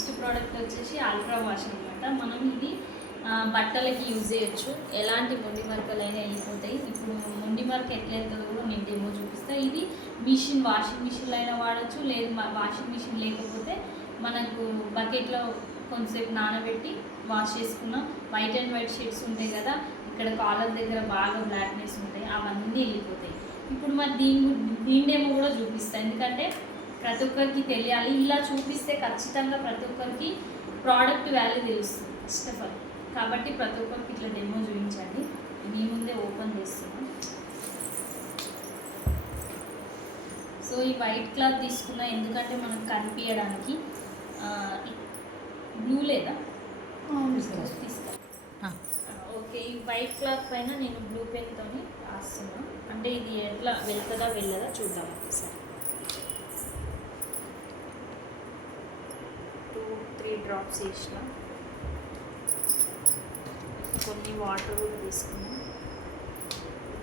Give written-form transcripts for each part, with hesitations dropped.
Next product వచ్చేసి ultra wash అనమాట. మనం ఇది బట్టలకి యూజ్ చేయొచ్చు. ఎలాంటి మొండి మరకలైనా వెళ్ళిపోతాయి. ఇప్పుడు మొండి మరక ఎట్లా వెళ్తుందో కూడా నేను డెమో చూపిస్తాను. ఇది వాషింగ్ మిషన్లో అయినా వాడచ్చు. లేదు వాషింగ్ మిషన్ లేకపోతే మనకు బకెట్లో కొంతసేపు నానబెట్టి వాష్ చేసుకున్న వైట్ అండ్ వైట్ షేడ్స్ ఉంటాయి కదా, ఇక్కడ కాలర్ దగ్గర బాగా బ్లాక్నెస్ ఉంటాయి, అవన్నీ వెళ్ళిపోతాయి. ఇప్పుడు మరి దీని డెమో కూడా చూపిస్తాను, ఎందుకంటే ప్రతి ఒక్కరికి తెలియాలి. ఇలా చూపిస్తే ఖచ్చితంగా ప్రతి ఒక్కరికి ప్రోడక్ట్ వాల్యూ తెలుస్తుంది ఫస్ట్ ఆఫ్ ఆల్. కాబట్టి ప్రతి ఒక్కరికి ఇట్లా డెమో చూపించండి. మీ ముందే ఓపెన్ చేస్తున్నాం. సో ఈ వైట్ క్లాత్ తీసుకున్నా ఎందుకంటే మనకు కనిపించడానికి. బ్లూ లేదా తీస్తా. ఓకే, ఈ వైట్ క్లాత్ పైన నేను బ్లూ పెన్తో రాస్తున్నా. అంటే ఇది ఎట్లా వెళ్తుందా వెళ్ళదా చూద్దాం ఒకసారి. 2-3 డ్రాప్స్ వేసిన, కొన్ని వాటర్ కూడా తీసుకున్నాం.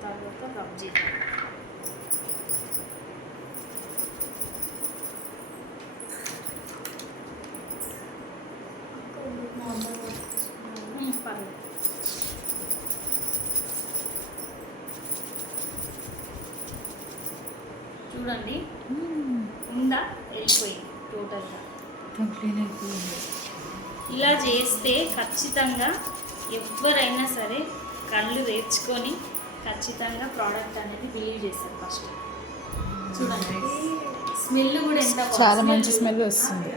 తర్వాత రబ్ చేద్దాం. పర్లేదు. చూడండి ఉందా, వెళ్ళిపోయింది టోటల్గా. ఇలా చేస్తే ఖచ్చితంగా ఎవరైనా సరే కళ్ళు వేర్చుకొని ఖచ్చితంగా ప్రోడక్ట్ అనేది బిలీవ్ చేస్తారు ఫస్ట్. చూడండి స్మెల్ కూడా ఎంత చాలా మంచి స్మెల్ వస్తుంది.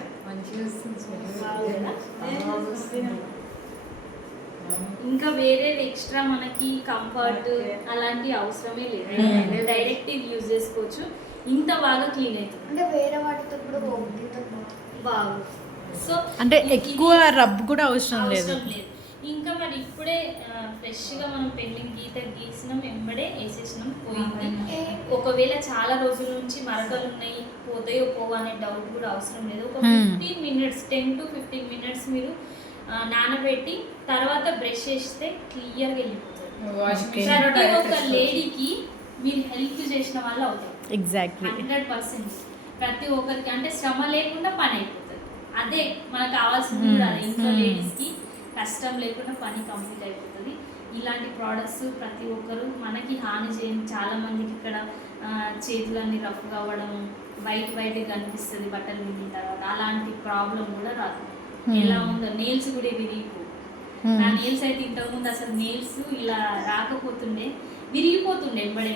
ఇంకా వేరే ఎక్స్ట్రా మనకి కంఫర్ట్ అలాంటి అవసరమే లేదు. డైరెక్ట్ ఇది యూజ్ చేసుకోవచ్చు. ఇంత బాగా క్లీన్ అవుతుంది. అంటే వేరే వాటితో కూడా బాగు. సో అంటే ఎక్కువ రబ్ కూడా అవసరం లేదు. ఇంకా మరి ఇప్పుడే ఫ్రెష్గా మనం పెళ్ళిని గీసినాం, వెంబడే వేసేసినాం, పోయింది. ఒకవేళ చాలా రోజుల నుంచి మరకలు ఉన్నాయి, పోతాయో పోవో అనే డౌట్ కూడా అవసరం లేదు. ఒక 15 మినిట్స్ 10 to 15 మినిట్స్ మీరు నానబెట్టి తర్వాత బ్రష్ చేస్తే క్లియర్గా వెళ్ళిపోతుంది. ప్రతి ఒక్క లేడీకి మీరు హెల్ప్ చేసిన వాళ్ళు అవుతారు. ఎగ్జాక్ట్లీ 100%. ప్రతి ఒక్కరికి అంటే శ్రమ లేకుండా పని అయిపోతుంది. అదే మనకు కావాల్సింది కూడా అదే. ఇంట్లో లేడీస్కి కష్టం లేకుండా పని కంప్లీట్ అయిపోతుంది. ఇలాంటి ప్రోడక్ట్స్ ప్రతి ఒక్కరు మనకి హాని చేయని. చాలామందికి ఇక్కడ చేతులన్నీ రఫ్గా అవ్వడం, వైట్గా కనిపిస్తుంది బట్టలు విరిగిన తర్వాత. అలాంటి ప్రాబ్లం కూడా రాదు. ఎలా ఉందో నెయిల్స్ కూడా విరిగిపో. నా నెయిల్స్ అయితే ఇంతకుముందు అసలు నెయిల్స్ ఇలా రాకపోతుండే, విరిగిపోతుండే ఎంబడే.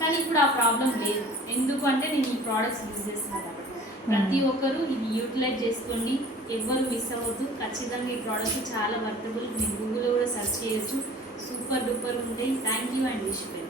కానీ ఇప్పుడు ఆ ప్రాబ్లం లేదు. ఎందుకు అంటే నేను ఈ ప్రోడక్ట్స్ యూజ్ చేస్తున్నాను కాబట్టి. ప్రతి ఒక్కరు ఇది యూటిలైజ్ చేసుకోండి, ఎవ్వరు మిస్ అవ్వద్దు. ఖచ్చితంగా ఈ ప్రోడక్ట్ చాలా వర్తబుల్. మీరు గూగుల్లో కూడా సెర్చ్ చేయొచ్చు. సూపర్ డూపర్ ఉంటాయి. Thank you and wish you.